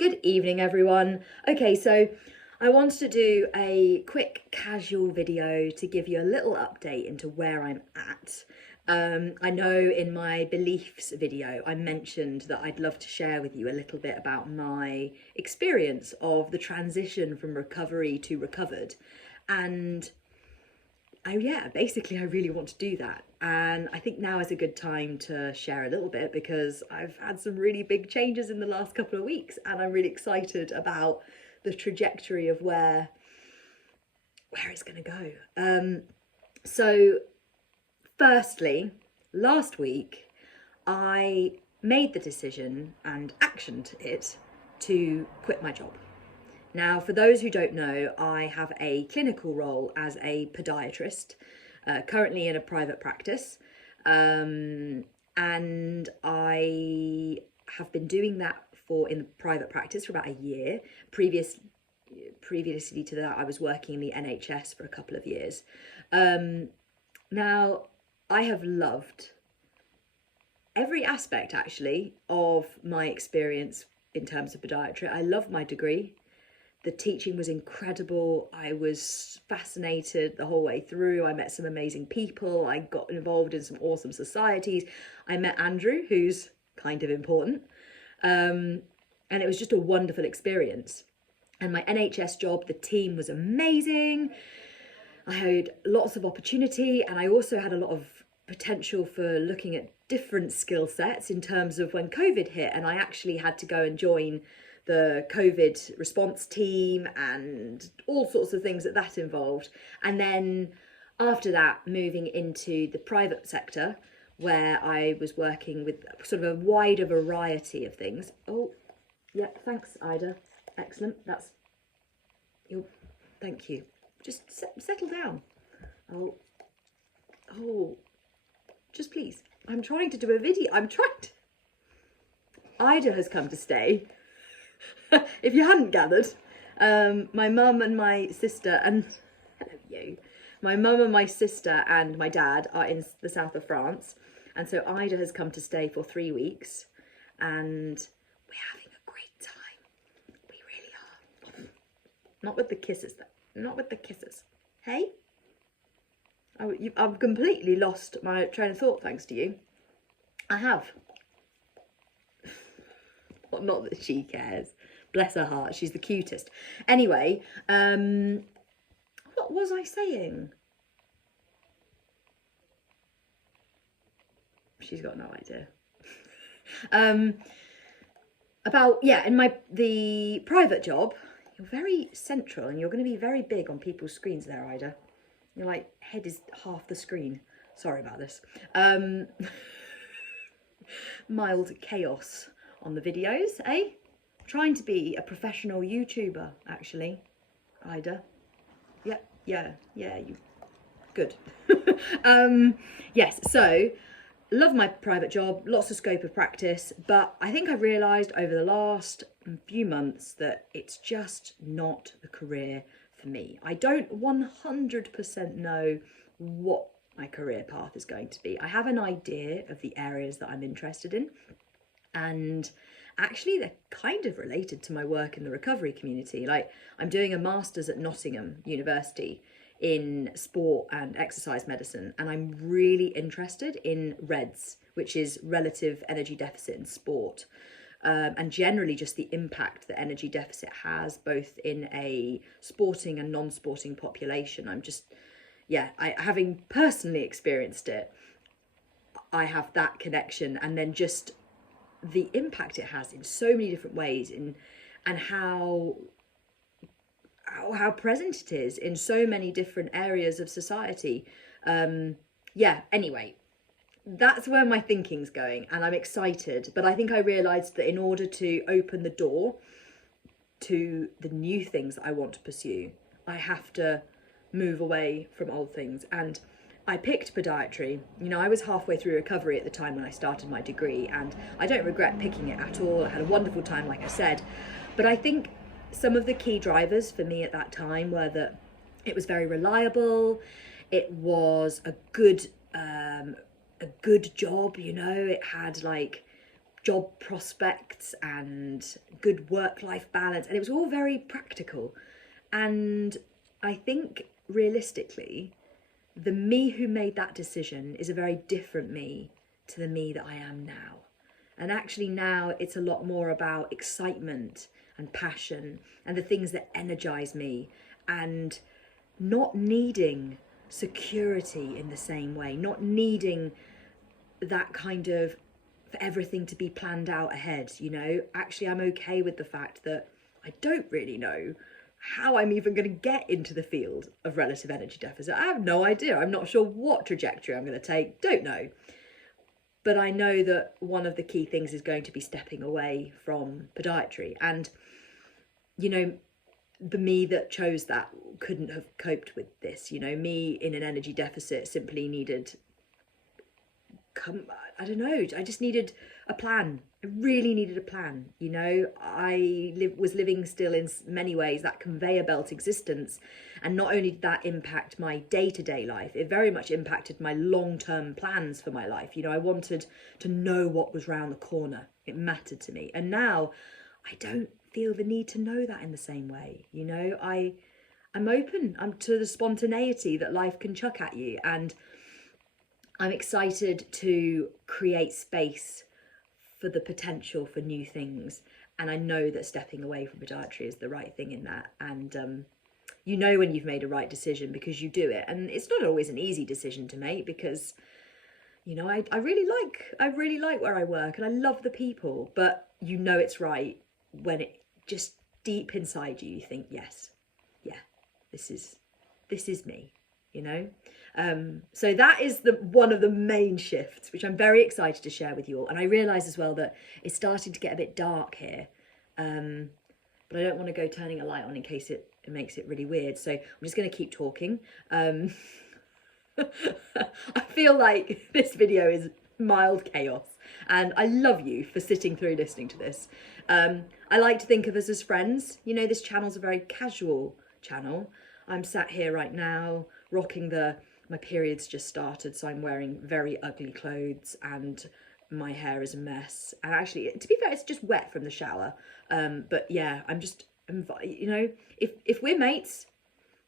Good evening, everyone. Okay, so I wanted to do a quick casual video to give you a little update into where I'm at. I know in my beliefs video, I mentioned that I'd love to share with you a little bit about my experience of the transition from recovery to recovered. And basically I really want to do that. And I think now is a good time to share a little bit because I've had some really big changes in the last couple of weeks and I'm really excited about the trajectory of where it's going to go. So firstly, last week I made the decision and actioned it to quit my job. Now, for those who don't know, I have a clinical role as a podiatrist, currently in a private practice, and I have been doing that in the private practice for about a year. Previously to that, I was working in the NHS for a couple of years. Now, I have loved every aspect, actually, of my experience in terms of podiatry. I love my degree. The teaching was incredible. I was fascinated the whole way through. I met some amazing people. I got involved in some awesome societies. I met Andrew, who's kind of important. And it was just a wonderful experience. And my NHS job, the team was amazing. I had lots of opportunity, and I also had a lot of potential for looking at different skill sets in terms of when COVID hit, and I actually had to go and join the COVID response team and all sorts of things that involved. And then after that, moving into the private sector where I was working with sort of a wider variety of things. Oh, yeah, thanks, Ida. Excellent. Thank you. Just settle down. Oh, just please. I'm trying to do a video. Ida has come to stay. If you hadn't gathered, my mum and my sister and my mum and my sister and my dad are in the south of France, and so Ida has come to stay for 3 weeks, and we're having a great time. We really are. Not with the kisses, though. Not with the kisses. Hey? I've completely lost my train of thought thanks to you. I have. Well, not that she cares. Bless her heart, she's the cutest. Anyway, what was I saying? She's got no idea. In the private job, you're very central and you're going to be very big on people's screens there, Ida. Your head is half the screen. Sorry about this. Mild chaos on the videos, eh? Trying to be a professional YouTuber, actually, Ida. Yeah, you good. Yes, so love my private job, lots of scope of practice, but I think I've realised over the last few months that it's just not the career for me. I don't 100% know what my career path is going to be. I have an idea of the areas that I'm interested in, and actually they're kind of related to my work in the recovery community. I'm doing a master's at Nottingham University in sport and exercise medicine, and I'm really interested in REDS, which is relative energy deficit in sport, and generally just the impact that energy deficit has both in a sporting and non-sporting population. Having personally experienced it, I have that connection, and then just the impact it has in so many different ways, and how present it is in so many different areas of society. Anyway, that's where my thinking's going, and I'm excited. But I think I realised that in order to open the door to the new things that I want to pursue, I have to move away from old things. And I picked podiatry. I was halfway through recovery at the time when I started my degree, and I don't regret picking it at all. I had a wonderful time, like I said. But I think some of the key drivers for me at that time were that it was very reliable, it was a good job, it had job prospects and good work-life balance, and it was all very practical. And I think realistically, the me who made that decision is a very different me to the me that I am now. And actually now it's a lot more about excitement and passion and the things that energize me, and not needing security in the same way, not needing that kind of for everything to be planned out ahead, you know. Actually, I'm okay with the fact that I don't really know how I'm even going to get into the field of relative energy deficit. I have no idea. I'm not sure what trajectory I'm going to take. Don't know. But I know that one of the key things is going to be stepping away from podiatry. And, you know, the me that chose that couldn't have coped with this. You know, me in an energy deficit simply needed, I don't know, I just needed a plan. I really needed a plan. You know, I was living still in many ways that conveyor belt existence. And not only did that impact my day-to-day life, it very much impacted my long-term plans for my life. You know, I wanted to know what was round the corner. It mattered to me. And now I don't feel the need to know that in the same way. You know, I'm open. I'm to the spontaneity that life can chuck at you. And I'm excited to create space for the potential for new things. And I know that stepping away from podiatry is the right thing in that. And you know when you've made a right decision because you do it. And it's not always an easy decision to make because, you know, I really like where I work and I love the people, but you know it's right when it just deep inside you think, yes, yeah, this is me, you know. So that is one of the main shifts, which I'm very excited to share with you all. And I realise as well that it's starting to get a bit dark here, but I don't want to go turning a light on in case it makes it really weird. So I'm just going to keep talking. I feel like this video is mild chaos, and I love you for sitting through listening to this. I like to think of us as friends. You know, this channel's a very casual channel. I'm sat here right now rocking my period's just started, so I'm wearing very ugly clothes and my hair is a mess. And actually, to be fair, it's just wet from the shower. But yeah, I'm you know, if we're mates,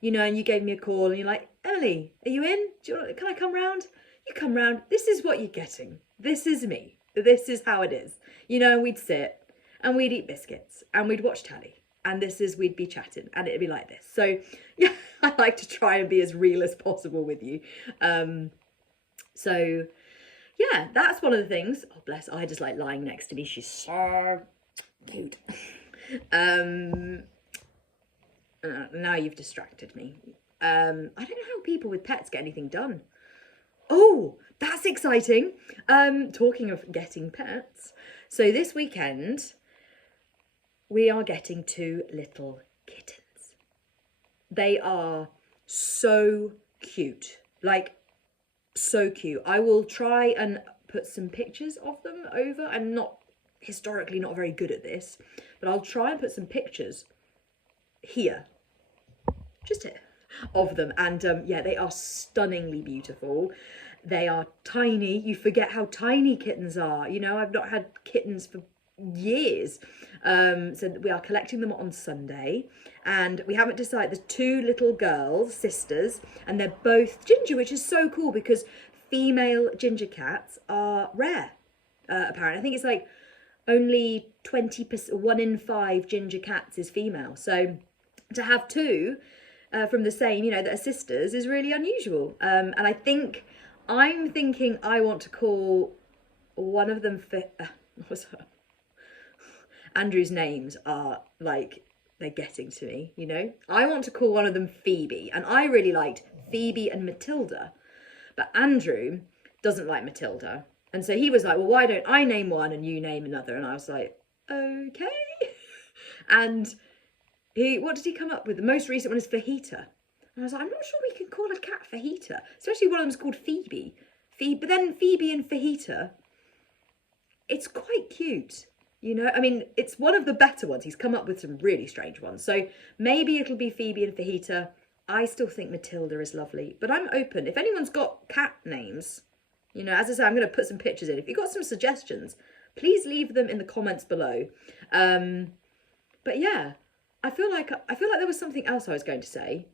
you know, and you gave me a call and you're like, Emily, are you in? Can I come round? You come round. This is what you're getting. This is me. This is how it is. You know, we'd sit and we'd eat biscuits and we'd watch telly. And we'd be chatting and it'd be like this. So yeah, I like to try and be as real as possible with you. So yeah, that's one of the things. Oh, bless, Ida's like lying next to me. She's so cute. Now you've distracted me. I don't know how people with pets get anything done. Oh, that's exciting. Talking of getting pets. So this weekend, we are getting 2 little kittens. They are so cute, like so cute. I will try and put some pictures of them over. I'm historically not very good at this, but I'll try and put some pictures here, just here, of them. And yeah, they are stunningly beautiful. They are tiny. You forget how tiny kittens are. You know, I've not had kittens for years. So we are collecting them on Sunday, and we haven't decided. There's 2 little girls, sisters, and they're both ginger, which is so cool because female ginger cats are rare. Apparently, I think it's like only 20%, 1 in 5 ginger cats is female. So to have 2 from the same, you know, that are sisters is really unusual. And I'm thinking I want to call one of them Andrew's names are like, they're getting to me, you know. I want to call one of them Phoebe, and I really liked Phoebe and Matilda, but Andrew doesn't like Matilda, and so he was like, well, why don't I name one and you name another? And I was like, okay. And what did he come up with? The most recent one is Fajita, and I was like, I'm not sure we can call a cat Fajita, especially one of them's called Phoebe. But then Phoebe and Fajita, it's quite cute. You know, I mean, it's one of the better ones. He's come up with some really strange ones. So maybe it'll be Phoebe and Fajita. I still think Matilda is lovely, but I'm open. If anyone's got cat names, you know, as I say, I'm going to put some pictures in. If you've got some suggestions, please leave them in the comments below. But yeah, I feel like there was something else I was going to say,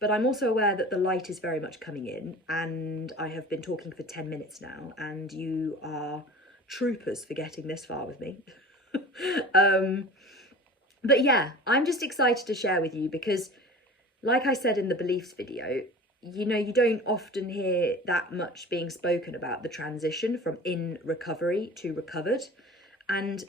but I'm also aware that the light is very much coming in, and I have been talking for 10 minutes now, and you are troopers for getting this far with me. But yeah, I'm just excited to share with you because, like I said in the beliefs video, you know, you don't often hear that much being spoken about the transition from in recovery to recovered. And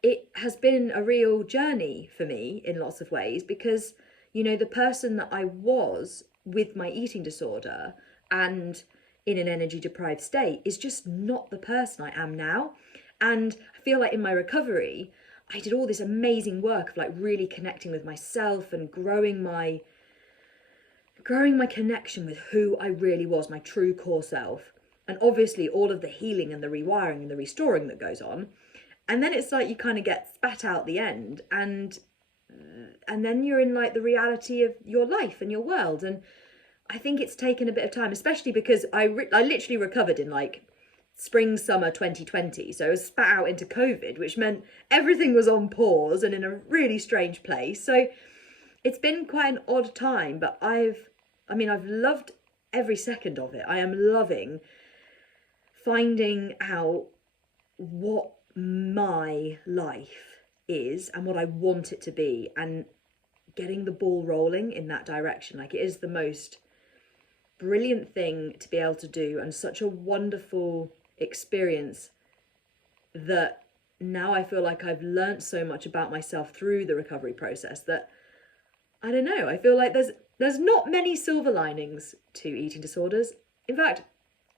it has been a real journey for me in lots of ways because, you know, the person that I was with my eating disorder and in an energy deprived state is just not the person I am now. And I feel like in my recovery, I did all this amazing work of like really connecting with myself and growing my connection with who I really was, my true core self. And obviously all of the healing and the rewiring and the restoring that goes on. And then it's like you kind of get spat out the end, and then you're in like the reality of your life and your world. And I think it's taken a bit of time, especially because I literally recovered in like spring, summer 2020. So I was spat out into COVID, which meant everything was on pause and in a really strange place. So it's been quite an odd time, but I've loved every second of it. I am loving finding out what my life is and what I want it to be, and getting the ball rolling in that direction. Like, it is the most brilliant thing to be able to do, and such a wonderful experience that now I feel like I've learnt so much about myself through the recovery process that, I don't know, I feel like there's not many silver linings to eating disorders. In fact,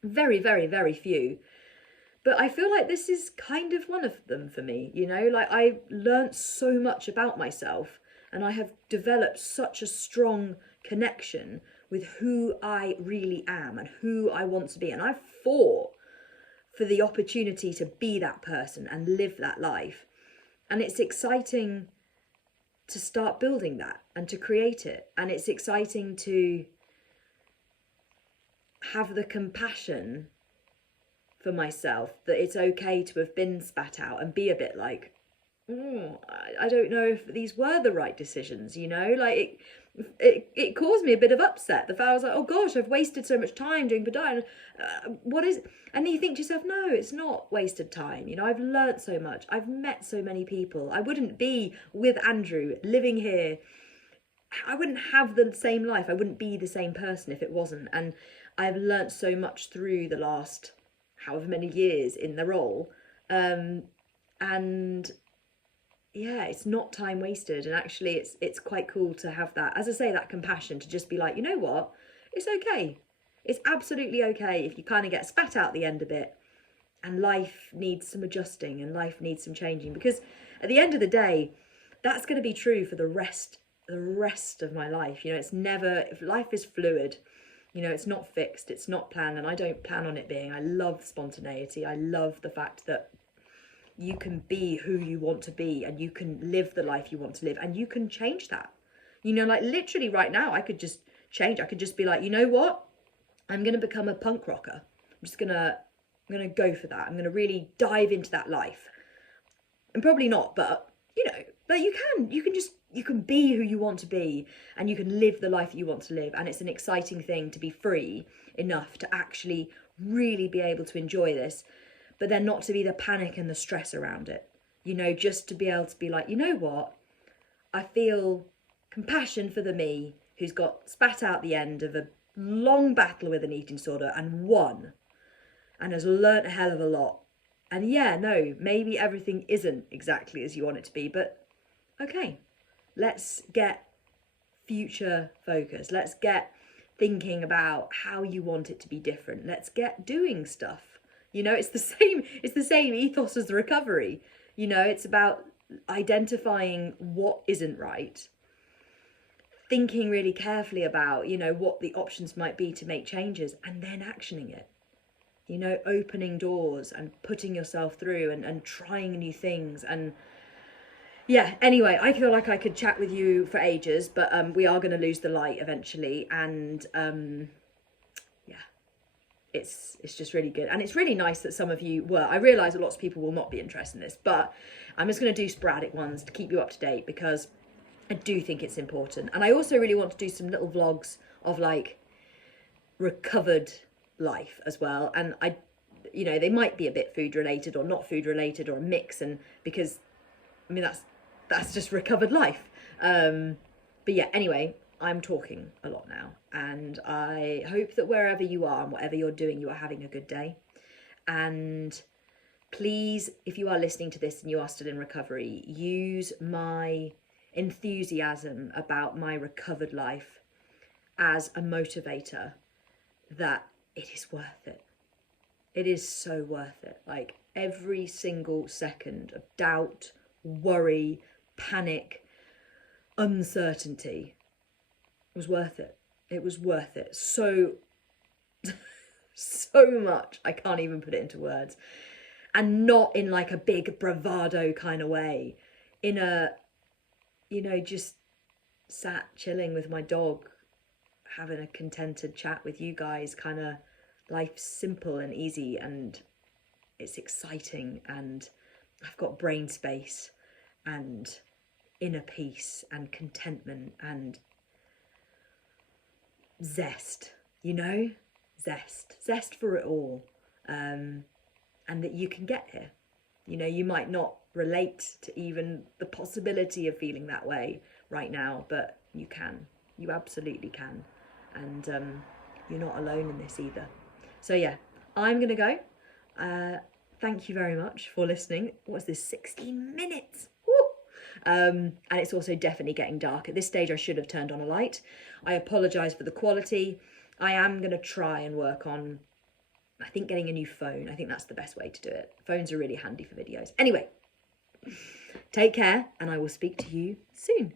very, very, very few. But I feel like this is kind of one of them for me, you know? Like, I learnt so much about myself, and I have developed such a strong connection with who I really am and who I want to be. And I've fought for the opportunity to be that person and live that life. And it's exciting to start building that and to create it. And it's exciting to have the compassion for myself that it's okay to have been spat out and be a bit like, I don't know if these were the right decisions, you know? Like, it caused me a bit of upset. The fact I was like, oh gosh, I've wasted so much time doing podiatry. What is... And then you think to yourself, no, it's not wasted time. You know, I've learnt so much. I've met so many people. I wouldn't be with Andrew living here. I wouldn't have the same life. I wouldn't be the same person if it wasn't. And I've learnt so much through the last however many years in the role. And yeah, it's not time wasted. And actually it's quite cool to have that, as I say, that compassion to just be like, you know what, it's okay. It's absolutely okay if you kind of get spat out the end a bit, and life needs some adjusting and life needs some changing, because at the end of the day, that's going to be true for the rest of my life. You know, it's never, if life is fluid, you know, it's not fixed, it's not planned, and I don't plan on it being. I love spontaneity. I love the fact that you can be who you want to be, and you can live the life you want to live, and you can change that. You know, like literally right now, I could just change. I could just be like, you know what? I'm going to become a punk rocker. I'm going to go for that. I'm going to really dive into that life. And probably not, but you know, but you can be who you want to be, and you can live the life that you want to live. And it's an exciting thing to be free enough to actually really be able to enjoy this, but then not to be the panic and the stress around it. You know, just to be able to be like, you know what? I feel compassion for the me who's got spat out the end of a long battle with an eating disorder and won, and has learnt a hell of a lot. And yeah, no, maybe everything isn't exactly as you want it to be, but okay, let's get future focused. Let's get thinking about how you want it to be different. Let's get doing stuff. You know, it's the same ethos as the recovery. You know, it's about identifying what isn't right, thinking really carefully about, you know, what the options might be to make changes, and then actioning it. You know, opening doors and putting yourself through and trying new things. And yeah, anyway, I feel like I could chat with you for ages, but we are going to lose the light eventually. And yeah, it's just really good. And it's really nice that some of you were. I realise that lots of people will not be interested in this, but I'm just going to do sporadic ones to keep you up to date, because I do think it's important. And I also really want to do some little vlogs of like recovered life as well. And I, you know, they might be a bit food related or not food related, or a mix, and because I mean that's just recovered life. But yeah, anyway, I'm talking a lot now, and I hope that wherever you are and whatever you're doing, you are having a good day. And please, if you are listening to this and you are still in recovery, use my enthusiasm about my recovered life as a motivator that it is worth it. It is so worth it. Like every single second of doubt, worry, panic, uncertainty was worth it. It was worth it. So much. I can't even put it into words. And not in like a big bravado kind of way. In a, you know, just sat chilling with my dog, having a contented chat with you guys, kind of life's simple and easy, and it's exciting, and I've got brain space and inner peace and contentment and zest, you know, zest for it all. And that you can get here. You know, you might not relate to even the possibility of feeling that way right now, but you can. You absolutely can. And you're not alone in this either. So yeah, I'm gonna go. Thank you very much for listening. What's this, 16 minutes? Woo! And it's also definitely getting dark. At this stage, I should have turned on a light. I apologise for the quality. I am gonna try and work on, I think, getting a new phone. I think that's the best way to do it. Phones are really handy for videos. Anyway, take care, and I will speak to you soon.